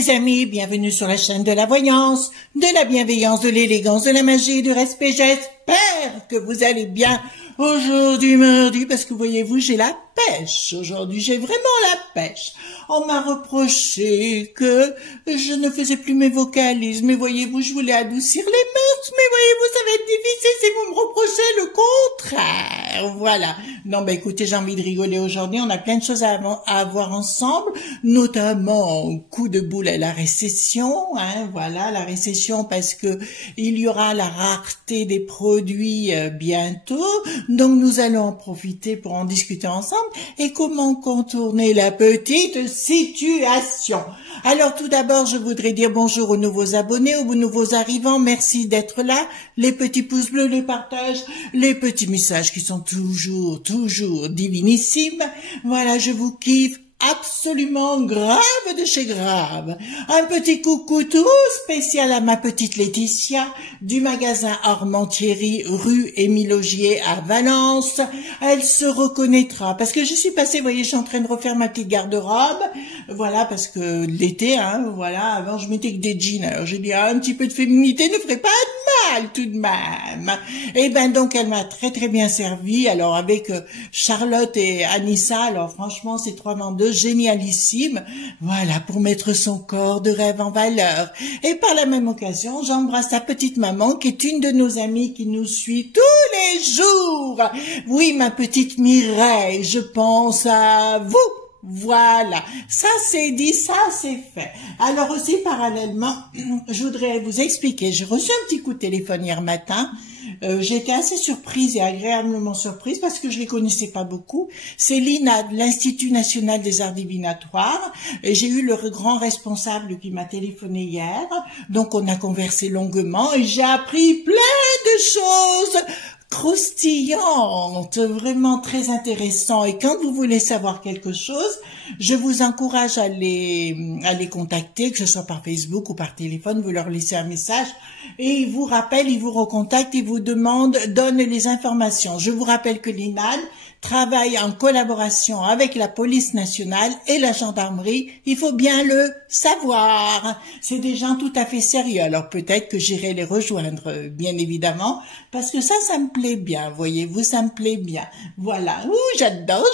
Mes amis, bienvenue sur la chaîne de la voyance, de la bienveillance, de l'élégance, de la magie et du respect. J'espère que vous allez bien aujourd'hui mardi, parce que voyez-vous, j'ai la pêche aujourd'hui, j'ai vraiment la pêche. On m'a reproché que je ne faisais plus mes vocalises, mais voyez-vous, je voulais adoucir les mœurs, mais voyez-vous, ça va être difficile si vous me reprochez le contraire. Voilà. Non, ben écoutez, j'ai envie de rigoler aujourd'hui, on a plein de choses à voir ensemble, notamment coup de boule à la récession, voilà, la récession parce que il y aura la rareté des produits bientôt, donc nous allons en profiter pour en discuter ensemble et comment contourner la petite situation. Alors tout d'abord, je voudrais dire bonjour aux nouveaux abonnés, aux nouveaux arrivants, merci d'être là, les petits pouces bleus, les partages, les petits messages qui sont toujours divinissimes. Voilà, je vous kiffe. Absolument grave de chez grave. Un petit coucou tout spécial à ma petite Laetitia du magasin Armentieri rue Émile Augier à Valence. Elle se reconnaîtra parce que je suis passée, vous voyez, je suis en train de refaire ma petite garde-robe. Voilà, parce que l'été, voilà, avant je mettais que des jeans. Alors j'ai dit, un petit peu de féminité ne ferait pas de mal tout de même. Et ben donc elle m'a très bien servi. Alors avec Charlotte et Anissa, alors franchement ces trois vendeuses génialissime, voilà, pour mettre son corps de rêve en valeur. Et par la même occasion, j'embrasse sa petite maman, qui est une de nos amies qui nous suit tous les jours. Oui, ma petite Mireille, je pense à vous. Voilà, ça c'est dit, ça c'est fait. Alors aussi, parallèlement, je voudrais vous expliquer, j'ai reçu un petit coup de téléphone hier matin. J'étais assez surprise et agréablement surprise parce que je les connaissais pas beaucoup. C'est l'INAD, l'Institut National des Arts Divinatoires. Et j'ai eu le grand responsable qui m'a téléphoné hier. Donc on a conversé longuement et j'ai appris plein de choses croustillantes, vraiment très intéressant. Et quand vous voulez savoir quelque chose, je vous encourage à les contacter, que ce soit par Facebook ou par téléphone, vous leur laissez un message et ils vous rappellent, ils vous recontactent, ils vous demandent, donnent les informations. Je vous rappelle que l'INAD travaille en collaboration avec la police nationale et la gendarmerie. Il faut bien le savoir. C'est des gens tout à fait sérieux. Alors peut-être que j'irai les rejoindre, bien évidemment, parce que ça me plaît bien, voyez-vous, ça me plaît bien. Voilà. Ouh, j'adore.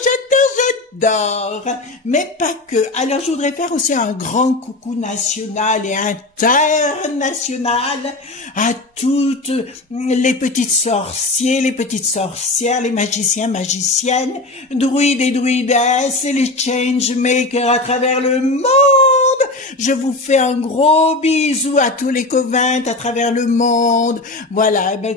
Mais pas que. Alors je voudrais faire aussi un grand coucou national et international à toutes les petites sorciers, les petites sorcières, les magiciens, magiciennes, druides et druidesses et les changemakers à travers le monde. Je vous fais un gros bisou à tous les convents à travers le monde. Voilà, ben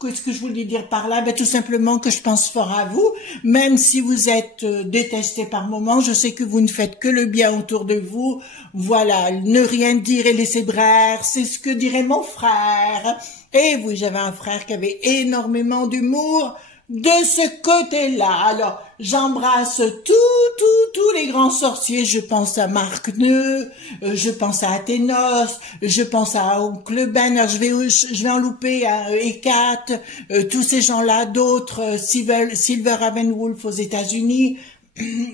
qu'est-ce que je voulais dire par là? Ben tout simplement que je pense fort à vous, même si vous êtes détestés par moments, je sais que vous ne faites que le bien autour de vous. Voilà, ne rien dire et laisser brère, c'est ce que dirait mon frère. Et vous, j'avais un frère qui avait énormément d'humour de ce côté-là. Alors, j'embrasse tous les grands sorciers. Je pense à Marc Neu, je pense à Athénos, je pense à Oncle Ben. Alors, je vais en louper à Hécate, tous ces gens-là, d'autres, Silver Ravenwolf aux États-Unis,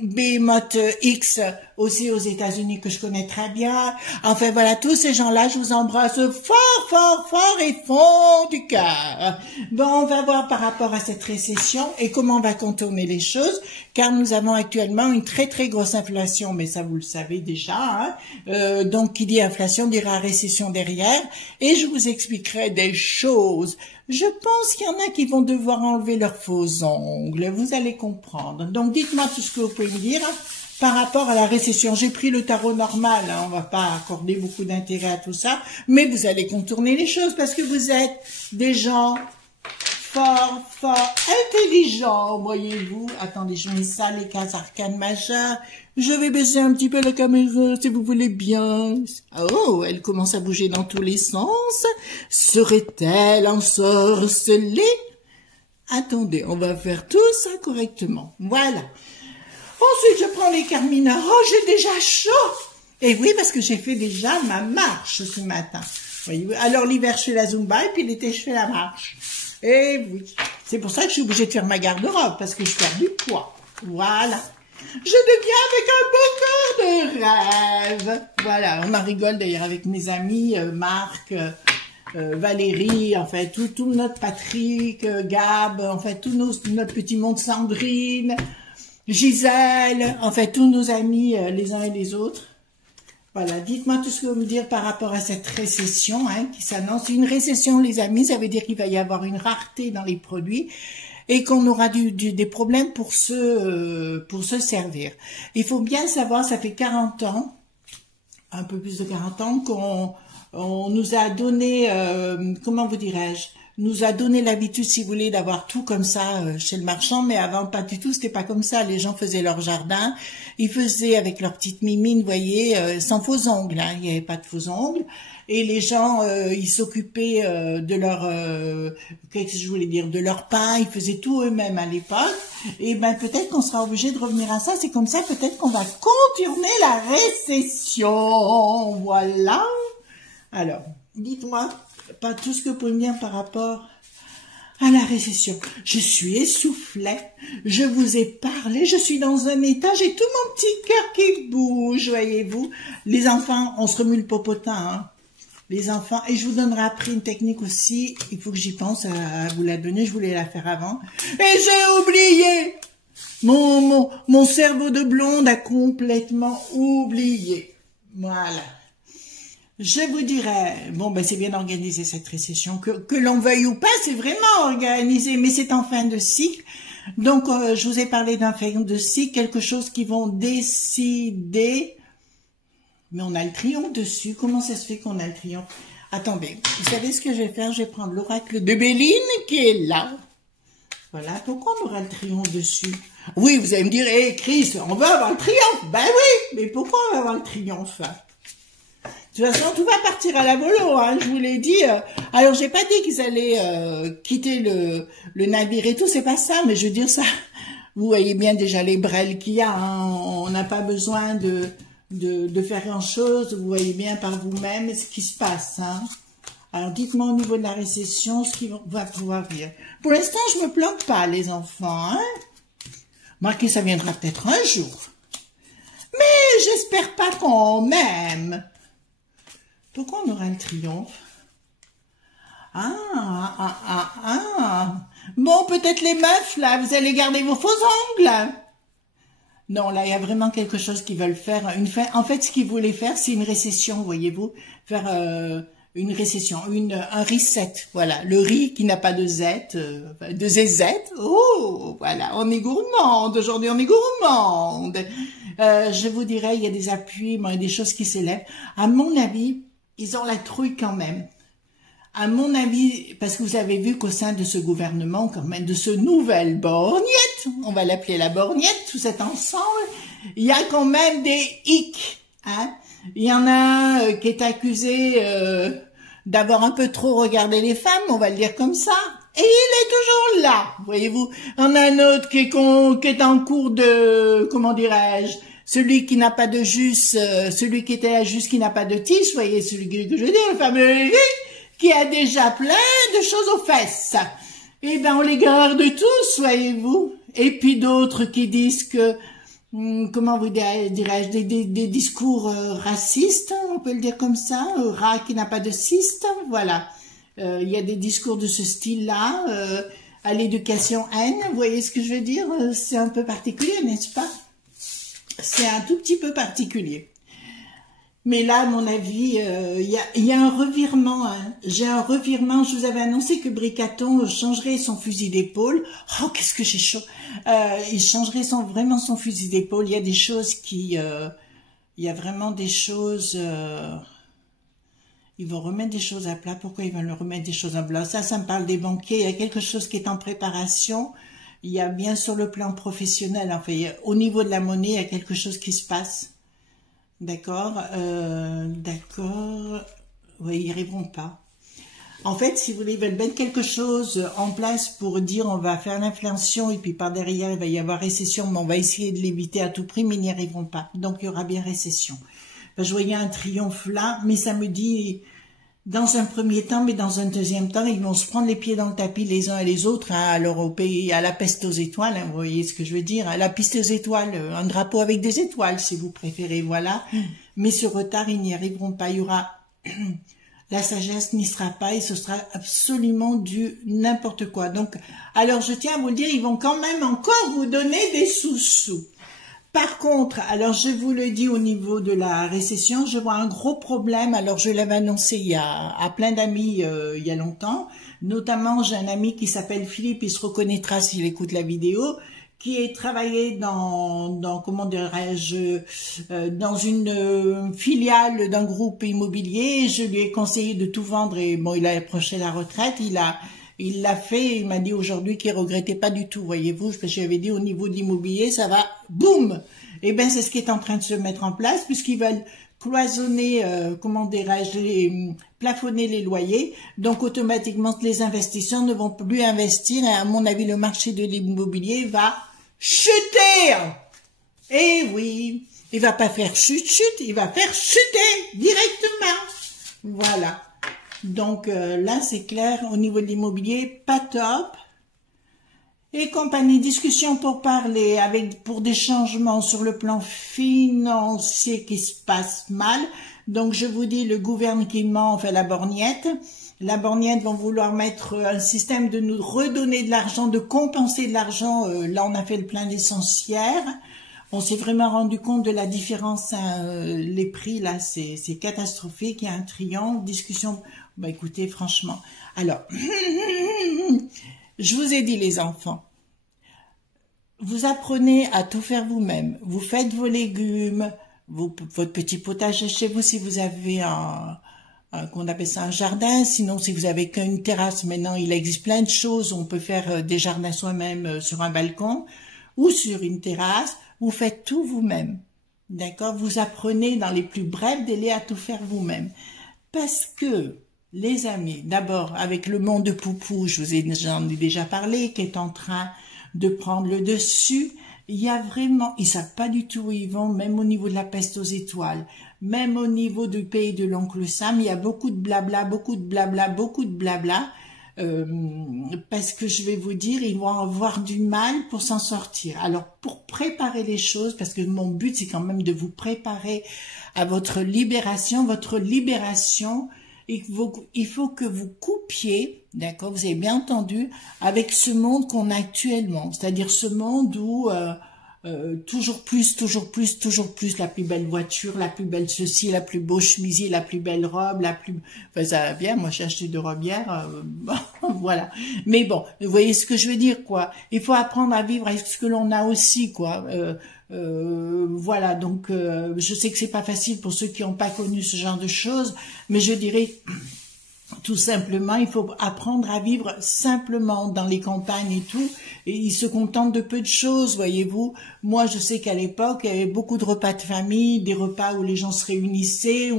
Behemoth X aussi aux États-Unis que je connais très bien. Enfin voilà, tous ces gens-là, je vous embrasse fort et fond du cœur. Bon, on va voir par rapport à cette récession et comment on va contourner les choses, car nous avons actuellement une très grosse inflation, mais ça vous le savez déjà. Donc qui dit inflation dira récession derrière, et je vous expliquerai des choses. Je pense qu'il y en a qui vont devoir enlever leurs faux ongles, vous allez comprendre. Donc dites-moi tout ce que vous pouvez me dire par rapport à la récession. J'ai pris le tarot normal, on va pas accorder beaucoup d'intérêt à tout ça, mais vous allez contourner les choses parce que vous êtes des gens fort intelligents, voyez-vous. Attendez, je mets ça, les cases arcanes majeures. Je vais baisser un petit peu la caméra, si vous voulez bien. Oh, elle commence à bouger dans tous les sens. Serait-elle ensorcelée? Attendez, on va faire tout ça correctement. Voilà. Ensuite, je prends les carmina. Oh, j'ai déjà chaud. Et oui, parce que j'ai fait déjà ma marche ce matin. Voyez, alors l'hiver, je fais la Zumba et puis l'été, je fais la marche. Et oui, c'est pour ça que je suis obligée de faire ma garde-robe, parce que je perds du poids. Voilà. Je deviens avec un beau cœur de rêve. Voilà, on en rigole d'ailleurs avec mes amis, Marc, Valérie, en fait, tout notre Patrick, Gab, en fait, notre petit monde, Sandrine, Gisèle, en fait, tous nos amis, les uns et les autres. Voilà, dites-moi tout ce que vous me dire par rapport à cette récession qui s'annonce. Une récession, les amis, ça veut dire qu'il va y avoir une rareté dans les produits et qu'on aura des problèmes pour se servir. Il faut bien savoir, ça fait 40 ans, un peu plus de 40 ans, qu'on nous a donné, comment vous dirais-je, nous a donné l'habitude, si vous voulez, d'avoir tout comme ça chez le marchand, mais avant, pas du tout, c'était pas comme ça. Les gens faisaient leur jardin, ils faisaient avec leurs petites mimines, vous voyez, sans faux ongles, il n'y avait pas de faux ongles, et les gens, ils s'occupaient de leur, qu'est-ce que je voulais dire, de leur pain, ils faisaient tout eux-mêmes à l'époque, et ben peut-être qu'on sera obligé de revenir à ça, c'est comme ça, peut-être qu'on va contourner la récession, voilà. Alors, dites-moi, pas tout ce que vous pouvez me dire par rapport à la récession. Je suis essoufflée, je vous ai parlé, je suis dans un état, j'ai tout mon petit cœur qui bouge, voyez-vous. Les enfants, on se remue le popotin, les enfants, et je vous donnerai après une technique aussi, il faut que j'y pense à vous la donner, je voulais la faire avant. Et j'ai oublié, mon cerveau de blonde a complètement oublié, voilà. Je vous dirais, bon, ben c'est bien organisé cette récession, que l'on veuille ou pas, c'est vraiment organisé, mais c'est en fin de cycle. Donc, je vous ai parlé d'un fin de cycle, quelque chose qui vont décider, mais on a le triomphe dessus. Comment ça se fait qu'on a le triomphe? Attendez, vous savez ce que je vais faire? Je vais prendre l'oracle de Béline qui est là. Voilà, pourquoi on aura le triomphe dessus? Oui, vous allez me dire, hé Chris, on va avoir le triomphe. Ben oui, mais pourquoi on va avoir le triomphe? De toute façon, tout va partir à la volo, je vous l'ai dit. Alors, j'ai pas dit qu'ils allaient quitter le navire et tout, c'est pas ça, mais je veux dire ça. Vous voyez bien déjà les brels qu'il y a, on n'a pas besoin de faire grand-chose, vous voyez bien par vous-même ce qui se passe. Alors, dites-moi au niveau de la récession ce qui va pouvoir venir. Pour l'instant, je me plante pas, les enfants. Marquez, ça viendra peut-être un jour. Mais j'espère pas quand même. Pourquoi on aura le triomphe? Bon, peut-être les meufs, là, vous allez garder vos faux ongles. Non, là, il y a vraiment quelque chose qu'ils veulent faire. En fait, ce qu'ils voulaient faire, c'est une récession, voyez-vous. Faire une récession, un reset. Voilà, le riz qui n'a pas de Z, de ZZ. Oh, voilà, on est gourmande. Aujourd'hui, on est gourmande. Je vous dirais, il y a des appuis, il y a des choses qui s'élèvent. À mon avis, ils ont la trouille quand même. À mon avis, parce que vous avez vu qu'au sein de ce gouvernement, quand même, de ce nouvel borgnette, on va l'appeler la borgnette, tout cet ensemble, il y a quand même des hicks. Il y en a un qui est accusé d'avoir un peu trop regardé les femmes, on va le dire comme ça. Et il est toujours là, voyez-vous. On a un autre qui est en cours de, comment dirais-je, celui qui n'a pas de jus, celui qui était à jus qui n'a pas de tige, vous voyez, celui que je veux dire, le fameux Eric, qui a déjà plein de choses aux fesses. Eh ben, on les garde tous, voyez-vous. Et puis d'autres qui disent que, comment vous dirais-je, des discours racistes, on peut le dire comme ça, rat qui n'a pas de cyste, voilà. Il y a des discours de ce style-là, à l'éducation haine, vous voyez ce que je veux dire? C'est un peu particulier, n'est-ce pas? C'est un tout petit peu particulier. Mais là, à mon avis, il y a un revirement. J'ai un revirement. Je vous avais annoncé que Bricaton changerait son fusil d'épaule. Oh, qu'est-ce que j'ai chaud. Il changerait vraiment son fusil d'épaule. Il y a des choses qui... il y a vraiment des choses... ils vont remettre des choses à plat. Pourquoi ils veulent remettre des choses à plat? Ça me parle des banquiers. Il y a quelque chose qui est en préparation. Il y a bien sur le plan professionnel. Enfin, au niveau de la monnaie, il y a quelque chose qui se passe. D'accord, d'accord, oui, ils n'y arriveront pas. En fait, si vous voulez, ils veulent mettre quelque chose en place pour dire on va faire l'inflation et puis par derrière, il va y avoir récession, mais on va essayer de l'éviter à tout prix, mais ils n'y arriveront pas. Donc, il y aura bien récession. Enfin, je voyais un triomphe là, mais ça me dit, dans un premier temps, mais dans un deuxième temps, ils vont se prendre les pieds dans le tapis les uns et les autres, hein, alors au pays, à la peste aux étoiles, hein, vous voyez ce que je veux dire, à la piste aux étoiles, un drapeau avec des étoiles, si vous préférez, voilà. Mais ce retard, ils n'y arriveront pas, il y aura, la sagesse n'y sera pas et ce sera absolument du n'importe quoi. Donc, alors je tiens à vous le dire, ils vont quand même encore vous donner des sous-sous. Par contre, alors je vous le dis au niveau de la récession, je vois un gros problème. Alors je l'avais annoncé à plein d'amis il y a longtemps. Notamment, j'ai un ami qui s'appelle Philippe, il se reconnaîtra s'il écoute la vidéo, qui est travaillé dans comment dirais-je, dans une filiale d'un groupe immobilier. Je lui ai conseillé de tout vendre et bon, il a approché la retraite. Il l'a fait, il m'a dit aujourd'hui qu'il regrettait pas du tout, voyez-vous, parce que j'avais dit au niveau de l'immobilier, ça va, boum. Eh ben c'est ce qui est en train de se mettre en place, puisqu'ils veulent cloisonner, comment dirais-je, plafonner les loyers, donc automatiquement les investisseurs ne vont plus investir, et à mon avis le marché de l'immobilier va chuter. Eh oui, il va pas faire chute, il va faire chuter directement. Voilà. Donc là, c'est clair, au niveau de l'immobilier, pas top. Et compagnie, discussion pour parler, pour des changements sur le plan financier qui se passent mal. Donc je vous dis, le gouvernement fait la borgnette. La borgnette vont vouloir mettre un système de nous redonner de l'argent, de compenser de l'argent. Là, on a fait le plein d'essentiaires. On s'est vraiment rendu compte de la différence, hein, les prix, là, c'est catastrophique, il y a un triomphe, discussion, bah écoutez, franchement. Alors, je vous ai dit les enfants, vous apprenez à tout faire vous-même, vous faites vos légumes, votre petit potager chez vous si vous avez qu'on appelle ça un jardin, sinon si vous avez qu'une terrasse, maintenant il existe plein de choses, on peut faire des jardins soi-même sur un balcon ou sur une terrasse. Vous faites tout vous-même, d'accord? Vous apprenez dans les plus brefs délais à tout faire vous-même. Parce que, les amis, d'abord, avec le monde de Poupou, j'en ai déjà parlé, qui est en train de prendre le dessus, il y a vraiment, ils savent pas du tout où ils vont, même au niveau de la peste aux étoiles, même au niveau du pays de l'oncle Sam, il y a beaucoup de blabla, beaucoup de blabla, beaucoup de blabla. Parce que je vais vous dire, ils vont avoir du mal pour s'en sortir. Alors, pour préparer les choses, parce que mon but, c'est quand même de vous préparer à votre libération, il faut que vous coupiez, d'accord, vous avez bien entendu, avec ce monde qu'on a actuellement, c'est-à-dire ce monde où toujours plus, la plus belle voiture, la plus belle ceci, la plus beau chemisier, la plus belle robe, enfin, ça va bien, moi j'ai acheté 2 robes hier, voilà. Mais bon, vous voyez ce que je veux dire, quoi. Il faut apprendre à vivre avec ce que l'on a aussi, quoi. Voilà, donc je sais que c'est pas facile pour ceux qui n'ont pas connu ce genre de choses, mais je dirais tout simplement, il faut apprendre à vivre simplement dans les campagnes et tout, et ils se contentent de peu de choses, voyez-vous. Moi, je sais qu'à l'époque, il y avait beaucoup de repas de famille, des repas où les gens se réunissaient,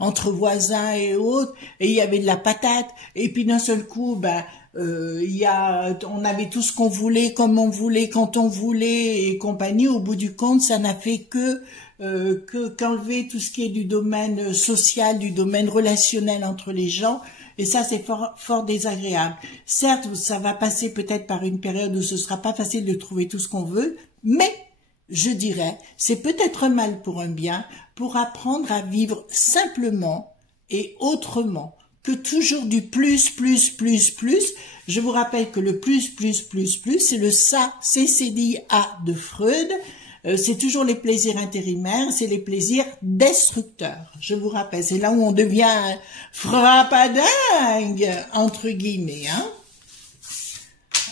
entre voisins et autres, et il y avait de la patate, et puis d'un seul coup, on avait tout ce qu'on voulait, comme on voulait, quand on voulait, et compagnie. Au bout du compte, ça n'a fait qu'enlever tout ce qui est du domaine social, du domaine relationnel entre les gens, et ça c'est fort désagréable. Certes, ça va passer peut-être par une période où ce sera pas facile de trouver tout ce qu'on veut, mais je dirais, c'est peut-être un mal pour un bien, pour apprendre à vivre simplement et autrement, que toujours du plus. Je vous rappelle que le plus, c'est le CCDA de Freud. C'est toujours les plaisirs intérimaires, c'est les plaisirs destructeurs. Je vous rappelle, c'est là où on devient frappadingue, entre guillemets. Hein.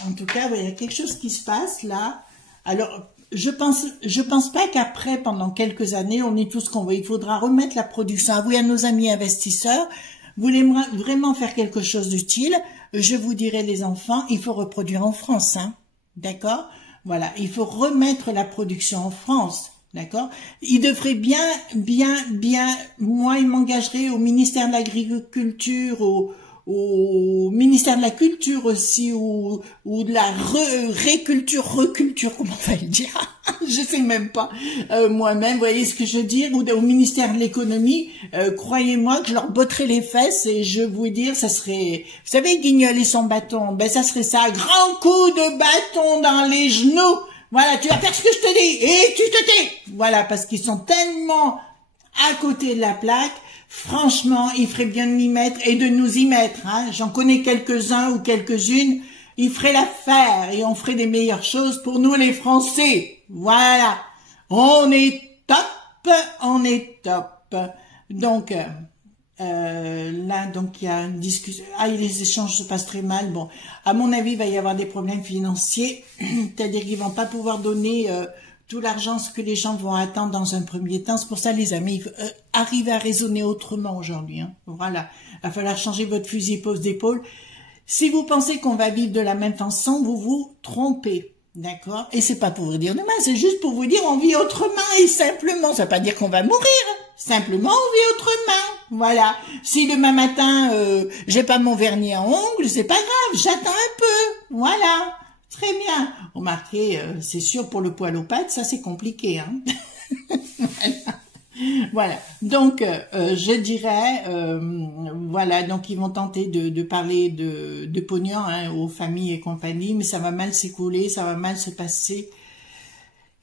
En tout cas, il y a quelque chose qui se passe là. Alors, je pense pas qu'après, pendant quelques années, on ait tout ce qu'on veut. Il faudra remettre la production. À vous et à nos amis investisseurs, vous voulez vraiment faire quelque chose d'utile, je vous dirai les enfants, il faut reproduire en France, hein, d'accord? Voilà, il faut remettre la production en France, d'accord? Il devrait bien, moi, il m'engagerait au ministère de l'Agriculture, au ministère de la Culture aussi, ou de la reculture, comment on va le dire? Je sais même pas moi-même, vous voyez ce que je veux dire, ou au ministère de l'économie, croyez-moi que je leur botterai les fesses et je vous dire, ça serait, vous savez, Guignol et son bâton, ben ça serait ça, grand coup de bâton dans les genoux. Voilà, tu vas faire ce que je te dis et tu te tais. Voilà, parce qu'ils sont tellement à côté de la plaque. Franchement, il ferait bien de m'y mettre et de nous y mettre. Hein. J'en connais quelques-uns ou quelques-unes. Ils feraient l'affaire et on ferait des meilleures choses pour nous les Français. Voilà. On est top, on est top. Donc, là, donc il y a une discussion. Ah, les échanges se passent très mal. Bon, à mon avis, il va y avoir des problèmes financiers. C'est-à-dire qu'ils vont pas pouvoir donner... tout l'argent, ce que les gens vont attendre dans un premier temps. C'est pour ça, les amis, arrivez à raisonner autrement aujourd'hui. Hein. Voilà, il va falloir changer votre fusil d'épaule. Si vous pensez qu'on va vivre de la même façon, vous vous trompez, d'accord? Et c'est pas pour vous dire demain, c'est juste pour vous dire on vit autrement et simplement. Ça veut pas dire qu'on va mourir, simplement on vit autrement. Voilà. Si demain matin, j'ai pas mon vernis à ongles, c'est pas grave, j'attends un peu. Voilà. Très bien. Remarquez, c'est sûr pour le poil aux pattes, ça c'est compliqué. Hein. Voilà. Donc, je dirais, voilà, donc ils vont tenter de parler de pognon hein, aux familles et compagnie, mais ça va mal s'écouler, ça va mal se passer.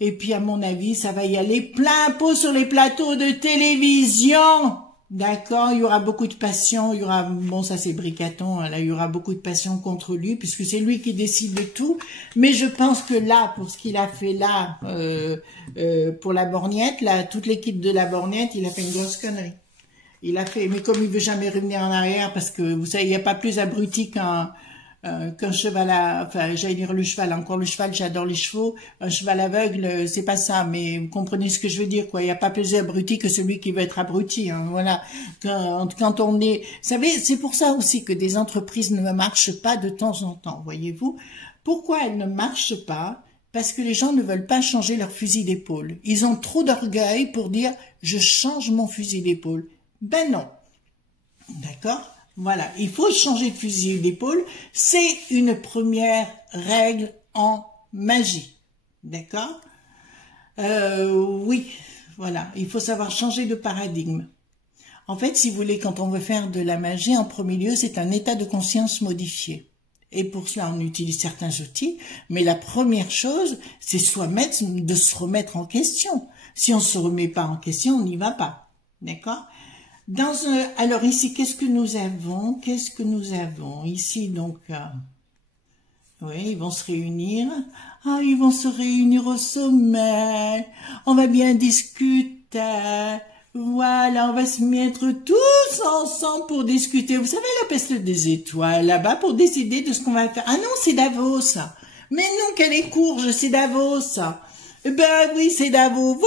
Et puis, à mon avis, ça va y aller plein pot sur les plateaux de télévision. D'accord, il y aura beaucoup de passion, il y aura, bon ça c'est Bricaton, là il y aura beaucoup de passion contre lui, puisque c'est lui qui décide de tout, mais je pense que là, pour ce qu'il a fait là, pour la borgnette, là, toute l'équipe de la borgnette, il a fait une grosse connerie. Il a fait, mais comme il veut jamais revenir en arrière, parce que vous savez, il n'y a pas plus abruti qu'un cheval enfin j'allais dire le cheval, encore le cheval, j'adore les chevaux, un cheval aveugle, c'est pas ça, mais vous comprenez ce que je veux dire, quoi, il n'y a pas plus abruti que celui qui veut être abruti, hein, voilà, quand on est, vous savez, c'est pour ça aussi que des entreprises ne marchent pas de temps en temps, voyez-vous, pourquoi elles ne marchent pas? Parce que les gens ne veulent pas changer leur fusil d'épaule, ils ont trop d'orgueil pour dire, je change mon fusil d'épaule, ben non, d'accord? Voilà, il faut changer de fusil d'épaule, c'est une première règle en magie, d'accord? Oui, voilà, il faut savoir changer de paradigme. En fait, si vous voulez, quand on veut faire de la magie, en premier lieu, c'est un état de conscience modifié. Et pour cela, on utilise certains outils, mais la première chose, c'est de se remettre en question. Si on ne se remet pas en question, on n'y va pas, d'accord? Alors ici, qu'est-ce que nous avons? Qu'est-ce que nous avons? Ici, donc, oui, ils vont se réunir. Ah, ils vont se réunir au sommet. On va bien discuter. Voilà, on va se mettre tous ensemble pour discuter. Vous savez, la peste des étoiles, là-bas, pour décider de ce qu'on va faire. Ah non, c'est Davos. Mais non, quelle est courge, c'est Davos. Ben oui, c'est Davos.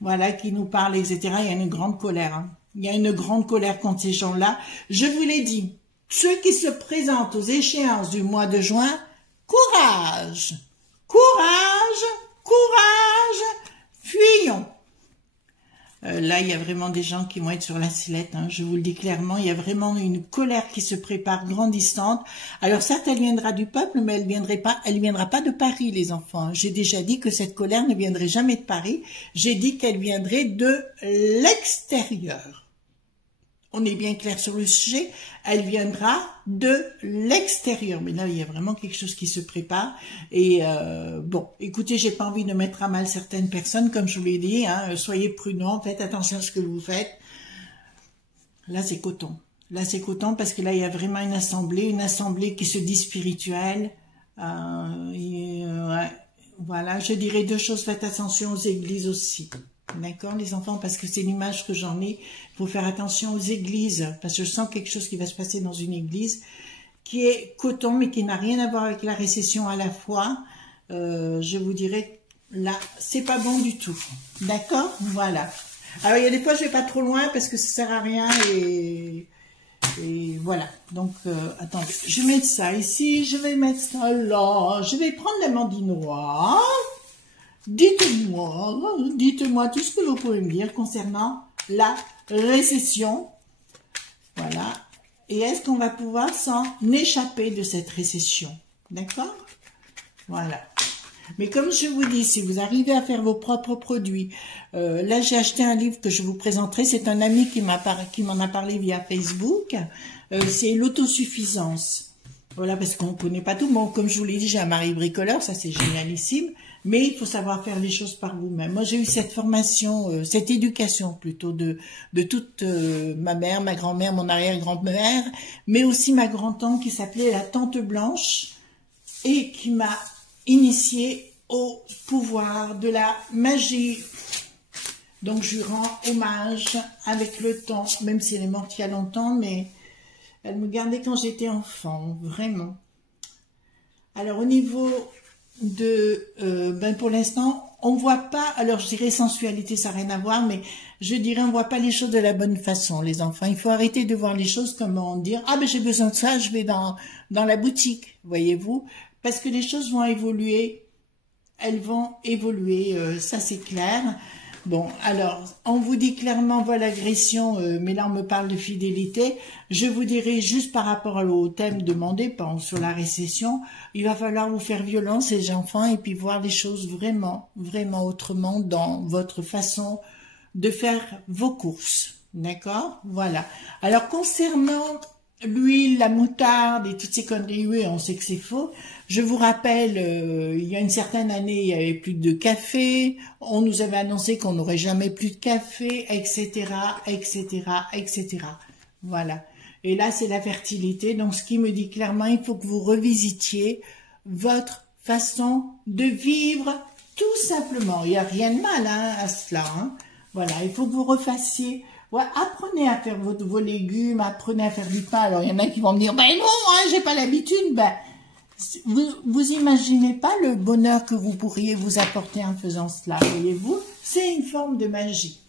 Voilà, qui nous parle, etc. Il y a une grande colère. Hein. Il y a une grande colère contre ces gens-là. Je vous l'ai dit, ceux qui se présentent aux échéances du mois de juin, courage, courage, courage, fuyons. Là, il y a vraiment des gens qui vont être sur la sellette, hein, je vous le dis clairement, il y a vraiment une colère qui se prépare grandissante. Alors certes, elle viendra du peuple, mais elle viendra pas de Paris, les enfants. J'ai déjà dit que cette colère ne viendrait jamais de Paris, j'ai dit qu'elle viendrait de l'extérieur. On est bien clair sur le sujet, elle viendra de l'extérieur. Mais là, il y a vraiment quelque chose qui se prépare. Et bon, écoutez, j'ai pas envie de mettre à mal certaines personnes, comme je vous l'ai dit. Hein, soyez prudents, faites attention à ce que vous faites. Là, c'est coton. Là, c'est coton parce que là, il y a vraiment une assemblée qui se dit spirituelle. Ouais, voilà, je dirais deux choses, faites attention aux églises aussi. D'accord, les enfants, parce que c'est l'image que j'en ai. Il faut faire attention aux églises, parce que je sens quelque chose qui va se passer dans une église qui est coton, mais qui n'a rien à voir avec la récession à la fois. Je vous dirais, là, c'est pas bon du tout. D'accord? Voilà. Alors, il y a des fois, je vais pas trop loin, parce que ça sert à rien, et voilà. Donc, attendez, je vais mettre ça ici, je vais mettre ça là, je vais prendre l'amandine noire. Dites-moi tout ce que vous pouvez me dire concernant la récession Voilà. Et est-ce qu'on va pouvoir s'en échapper de cette récession? D'accord? Voilà. Mais comme je vous dis, si vous arrivez à faire vos propres produits, là j'ai acheté un livre que je vous présenterai, c'est un ami qui m'en a parlé via Facebook, c'est l'autosuffisance. Voilà, parce qu'on ne connaît pas tout. Bon, comme je vous l'ai dit, j'ai un mari bricoleur, ça c'est génialissime, mais il faut savoir faire les choses par vous-même. Moi j'ai eu cette formation, cette éducation plutôt de toute ma mère, ma grand-mère, mon arrière-grand-mère, mais aussi ma grand-tante qui s'appelait la Tante Blanche et qui m'a initié au pouvoir de la magie. Donc je lui rends hommage avec le temps, même si elle est morte il y a longtemps, mais elle me gardait quand j'étais enfant, vraiment. Alors au niveau de, pour l'instant, on voit pas, alors je dirais sensualité, ça n'a rien à voir, mais je dirais on voit pas les choses de la bonne façon, les enfants. Il faut arrêter de voir les choses comme dire, ah ben j'ai besoin de ça, je vais dans la boutique, voyez-vous. Parce que les choses vont évoluer, elles vont évoluer, ça c'est clair. Bon, alors, on vous dit clairement, voilà l'agression, mais là on me parle de fidélité. Je vous dirai juste par rapport au thème demandé, sur la récession, il va falloir vous faire violence, les enfants, et puis voir les choses vraiment, vraiment autrement dans votre façon de faire vos courses. D'accord? Voilà. Alors, concernant l'huile, la moutarde et toutes ces conneries, oui, on sait que c'est faux. Je vous rappelle, il y a une certaine année, il y avait plus de café. On nous avait annoncé qu'on n'aurait jamais plus de café, etc., etc., etc. Voilà. Et là, c'est la fertilité. Donc, ce qui me dit clairement, il faut que vous revisitiez votre façon de vivre, tout simplement. Il n'y a rien de mal à cela. Hein. Voilà, il faut que vous refassiez. Ouais, apprenez à faire vos légumes, apprenez à faire du pain. Alors, il y en a qui vont me dire, ben non, hein, j'ai pas l'habitude. Ben, vous imaginez pas le bonheur que vous pourriez vous apporter en faisant cela, voyez-vous? C'est une forme de magie.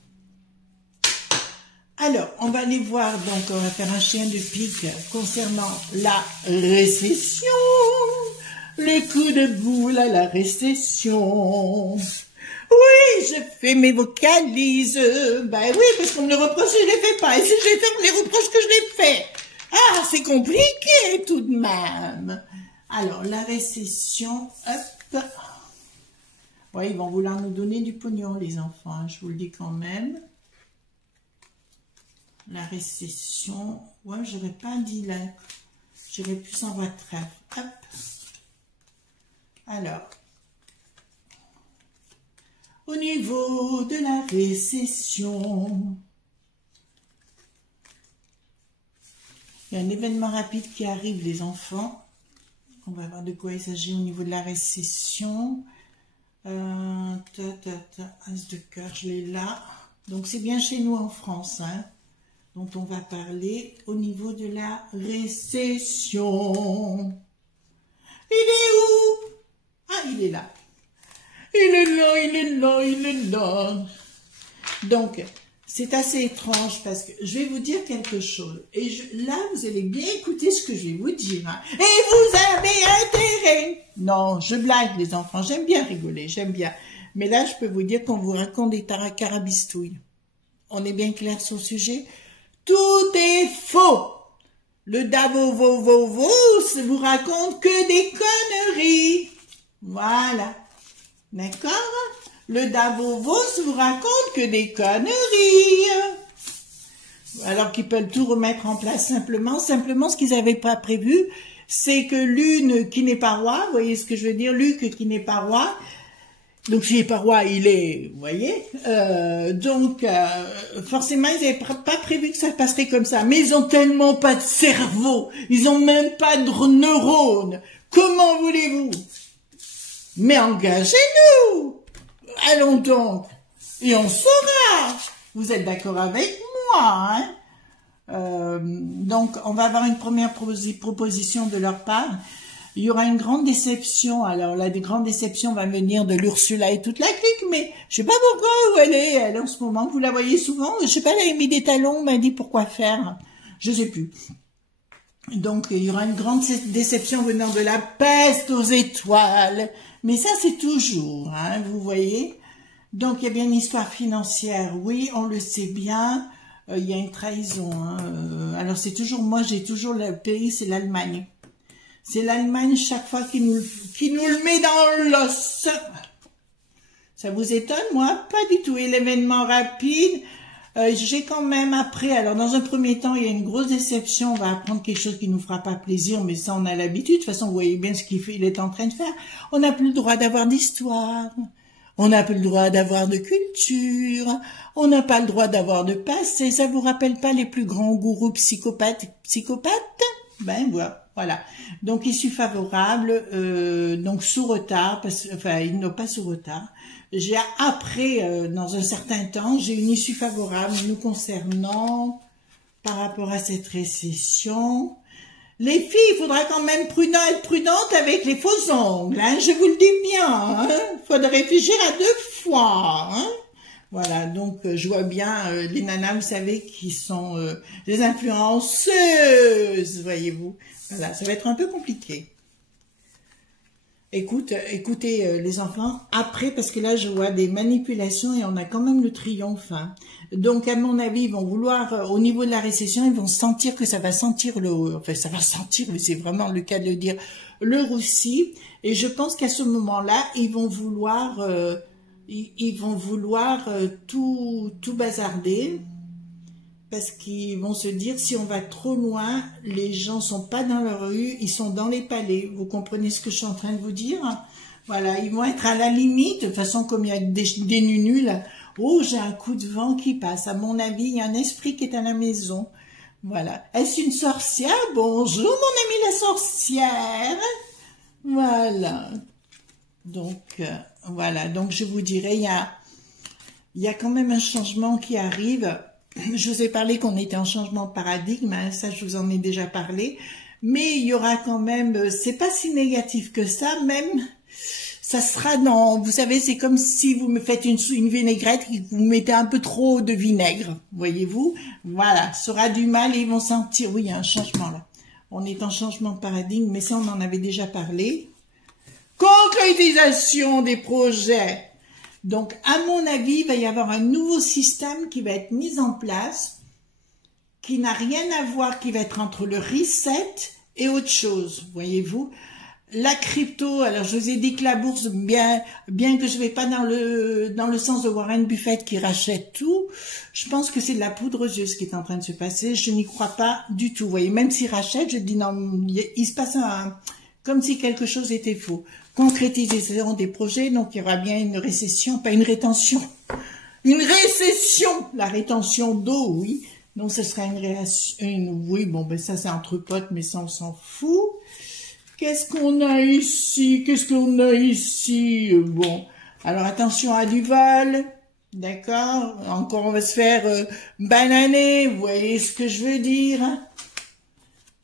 Alors, on va aller voir, donc, on va faire un chien de pique concernant la récession. Le coup de boule à la récession. Oui, je fais mes vocalises. Ben oui, parce qu'on me le reproche si je les fais pas. Et si je les fais, on me les reproche que je les fais. Ah, c'est compliqué tout de même. Alors, la récession, hop. Oui, ils vont vouloir nous donner du pognon, les enfants, hein, je vous le dis quand même. La récession, ouais, j'aurais pas dit là. J'aurais plus en voie de trêve. Hop. Alors. Au niveau de la récession, il y a un événement rapide qui arrive, les enfants. On va voir de quoi il s'agit au niveau de la récession. As de cœur, je l'ai là. Donc c'est bien chez nous en France, hein, dont on va parler au niveau de la récession. Il est où? Ah, il est là. Il est là, il est là, il est là. Donc, c'est assez étrange parce que je vais vous dire quelque chose. Et là, vous allez bien écouter ce que je vais vous dire. Hein. Et vous avez intérêt. Non, je blague, les enfants. J'aime bien rigoler, j'aime bien. Mais là, je peux vous dire qu'on vous raconte des carabistouilles. On est bien clair sur le sujet? Tout est faux. Le Davo-vo-vo-vo vous raconte que des conneries. Voilà. D'accord? Le Davos vous raconte que des conneries. Alors qu'ils peuvent tout remettre en place simplement. Simplement, ce qu'ils n'avaient pas prévu, c'est que Lune qui n'est pas roi, vous voyez ce que je veux dire? Luc qui n'est pas roi. Donc, s'il n'est pas roi, il est, vous voyez? Forcément, ils n'avaient pas prévu que ça passerait comme ça. Mais ils ont tellement pas de cerveau. Ils ont même pas de neurones. Comment voulez-vous? Mais engagez-nous! Allons donc! Et on saura! Vous êtes d'accord avec moi, hein? Donc, on va avoir une première proposition de leur part. Il y aura une grande déception. Alors, la grande déception va venir de l'Ursula et toute la clique, mais je sais pas pourquoi où elle est. Elle, en ce moment, vous la voyez souvent. Je sais pas, elle a mis des talons, m'a dit pourquoi faire. Je sais plus. Donc, il y aura une grande déception venant de la peste aux étoiles. Mais ça, c'est toujours, hein, vous voyez. Donc, il y a bien une histoire financière, oui, on le sait bien. il y a une trahison. Hein. Alors c'est toujours, moi j'ai toujours le pays, c'est l'Allemagne. C'est l'Allemagne chaque fois qui nous le met dans l'os. Ça vous étonne, moi? Pas du tout. Et l'événement rapide, j'ai quand même après, alors dans un premier temps, il y a une grosse déception, on va apprendre quelque chose qui nous fera pas plaisir, mais ça on a l'habitude. De toute façon, vous voyez bien ce il est en train de faire. On n'a plus le droit d'avoir d'histoire. On n'a plus le droit d'avoir de culture, on n'a pas le droit d'avoir de passé. Ça vous rappelle pas les plus grands gourous psychopathes? Ben voilà. Donc issue favorable, donc sous retard, enfin ils n'ont pas sous retard. J'ai après, dans un certain temps, j'ai une issue favorable nous concernant par rapport à cette récession. Les filles, il faudra quand même être prudente avec les faux ongles, hein, je vous le dis bien, hein, faudrait réfléchir à 2 fois, hein. Voilà, donc je vois bien les nanas, vous savez, qui sont des influenceuses, voyez-vous. Voilà, ça va être un peu compliqué. Écoutez les enfants, après, parce que là je vois des manipulations et on a quand même le triomphe. Hein. Donc à mon avis, ils vont vouloir, au niveau de la récession, ils vont sentir que ça va sentir enfin ça va sentir, mais c'est vraiment le cas de le dire, le roussi. Et je pense qu'à ce moment-là, ils vont vouloir, tout bazarder. Parce qu'ils vont se dire, si on va trop loin, les gens sont pas dans la rue, ils sont dans les palais. Vous comprenez ce que je suis en train de vous dire? Voilà, ils vont être à la limite, de toute façon, comme il y a des nunus, là. Oh, j'ai un coup de vent qui passe. À mon avis, il y a un esprit qui est à la maison. Voilà. Est-ce une sorcière? Bonjour, mon amie la sorcière. Voilà. Donc, voilà. Donc, je vous dirais, il y a quand même un changement qui arrive. Je vous ai parlé qu'on était en changement de paradigme, hein, ça je vous en ai déjà parlé, mais il y aura quand même, c'est pas si négatif que ça, même, ça sera dans, vous savez, c'est comme si vous me faites une vinaigrette et que vous mettez un peu trop de vinaigre, voyez-vous, voilà, ça aura du mal et ils vont sentir, oui, il y a un changement là, on est en changement de paradigme, mais ça on en avait déjà parlé. Concrétisation des projets. Donc, à mon avis, il va y avoir un nouveau système qui va être mis en place, qui n'a rien à voir, qui va être entre le reset et autre chose, voyez-vous. La crypto, alors je vous ai dit que la bourse, bien que je ne vais pas dans le sens de Warren Buffett qui rachète tout, je pense que c'est de la poudre aux yeux ce qui est en train de se passer, je n'y crois pas du tout, vous voyez, même s'il rachète, je dis non, il se passe comme si quelque chose était faux. Concrétisation des projets, donc il y aura bien une récession, pas une rétention, une récession, la rétention d'eau, oui, donc ce sera oui, bon, ben ça c'est entre potes, mais ça on s'en fout. Qu'est-ce qu'on a ici? Bon, alors attention à du vol, d'accord, encore on va se faire bananer, vous voyez ce que je veux dire?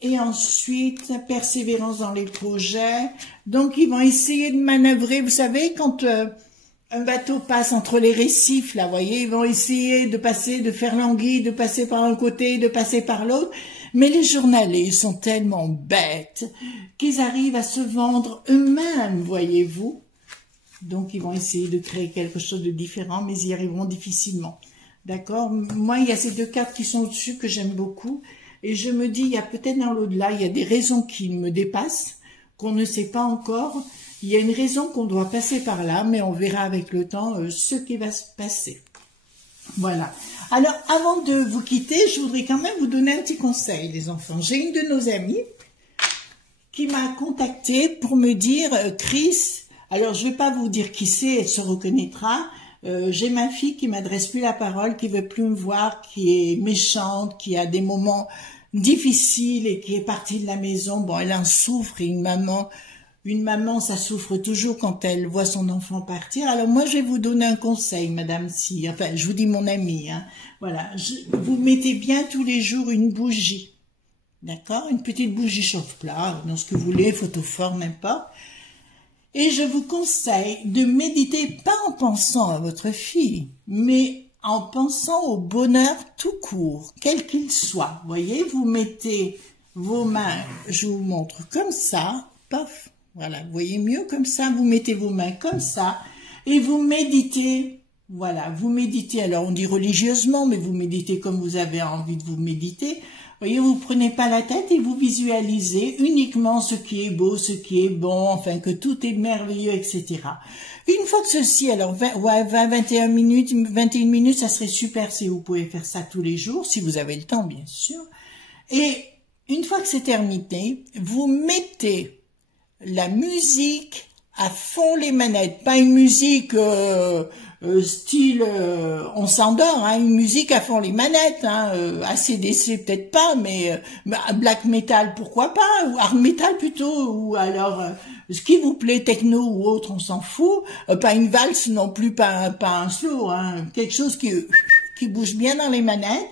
Et ensuite, persévérance dans les projets. Donc, ils vont essayer de manœuvrer. Vous savez, quand un bateau passe entre les récifs, là, vous voyez, ils vont essayer de passer, de faire l'anguille, de passer par un côté, de passer par l'autre. Mais les journalistes sont tellement bêtes qu'ils arrivent à se vendre eux-mêmes, voyez-vous. Donc, ils vont essayer de créer quelque chose de différent, mais ils y arriveront difficilement. D'accord? Moi, il y a ces 2 cartes qui sont au-dessus que j'aime beaucoup. Et je me dis, il y a peut-être dans l'au-delà, il y a des raisons qui me dépassent, qu'on ne sait pas encore. Il y a une raison qu'on doit passer par là, mais on verra avec le temps ce qui va se passer. Voilà. Alors, avant de vous quitter, je voudrais quand même vous donner un petit conseil, les enfants. J'ai une de nos amies qui m'a contactée pour me dire, Chris, alors je ne vais pas vous dire qui c'est, elle se reconnaîtra. J'ai ma fille qui m'adresse plus la parole, qui veut plus me voir, qui est méchante, qui a des moments difficiles et qui est partie de la maison. Bon, elle en souffre et une maman, ça souffre toujours quand elle voit son enfant partir. Alors moi, je vais vous donner un conseil, madame, enfin, je vous dis mon amie, hein. Voilà, vous mettez bien tous les jours une bougie, d'accord? Une petite bougie chauffe-plat, dans ce que vous voulez, photophore, n'importe. Et je vous conseille de méditer pas en pensant à votre fille, mais en pensant au bonheur tout court, quel qu'il soit. Vous voyez, vous mettez vos mains, je vous montre comme ça, paf, voilà, vous voyez mieux comme ça, vous mettez vos mains comme ça, et vous méditez, Voilà, vous méditez, alors on dit religieusement, mais vous méditez comme vous avez envie de vous méditer. Vous voyez, vous prenez pas la tête et vous visualisez uniquement ce qui est beau, ce qui est bon, enfin que tout est merveilleux, etc. Une fois que ceci, alors 21 minutes, ça serait super si vous pouvez faire ça tous les jours, si vous avez le temps, bien sûr. Et une fois que c'est terminé, vous mettez la musique à fond les manettes, pas une musique style on s'endort, hein, une musique à fond les manettes, hein, AC/DC peut-être pas, mais black metal pourquoi pas, ou hard metal plutôt, ou alors ce qui vous plaît, techno ou autre, on s'en fout, pas une valse non plus, pas un slow, hein, quelque chose qui bouge bien dans les manettes.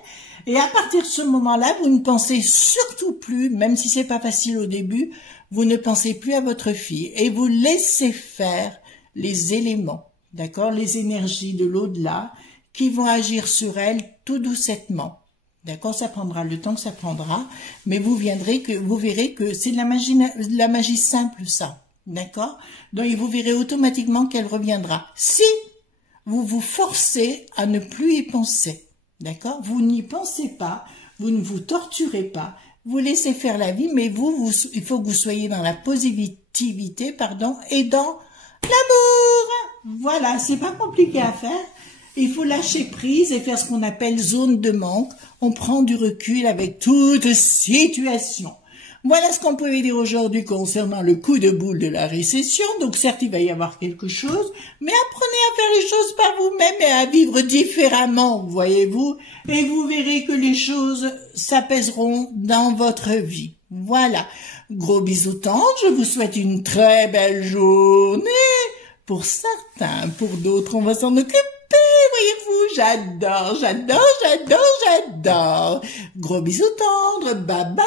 Et à partir de ce moment-là, vous ne pensez surtout plus, même si c'est pas facile au début, vous ne pensez plus à votre fille et vous laissez faire les éléments, d'accord, les énergies de l'au-delà qui vont agir sur elle tout doucettement. D'accord, ça prendra le temps que ça prendra, mais vous verrez que c'est de la magie simple, ça. D'accord? Donc vous verrez automatiquement qu'elle reviendra. Si vous vous forcez à ne plus y penser. D'accord? Vous n'y pensez pas, vous ne vous torturez pas, vous laissez faire la vie, mais il faut que vous soyez dans la positivité, et dans l'amour. Voilà, c'est pas compliqué à faire. Il faut lâcher prise et faire ce qu'on appelle zone de manque. On prend du recul avec toute situation. Voilà ce qu'on pouvait dire aujourd'hui concernant le coup de boule de la récession. Donc certes, il va y avoir quelque chose, mais apprenez à faire les choses par vous-même et à vivre différemment, voyez-vous, et vous verrez que les choses s'apaiseront dans votre vie. Voilà. Gros bisous tendres, je vous souhaite une très belle journée. Pour certains, pour d'autres, on va s'en occuper, voyez-vous. J'adore. Gros bisous tendres, bye bye.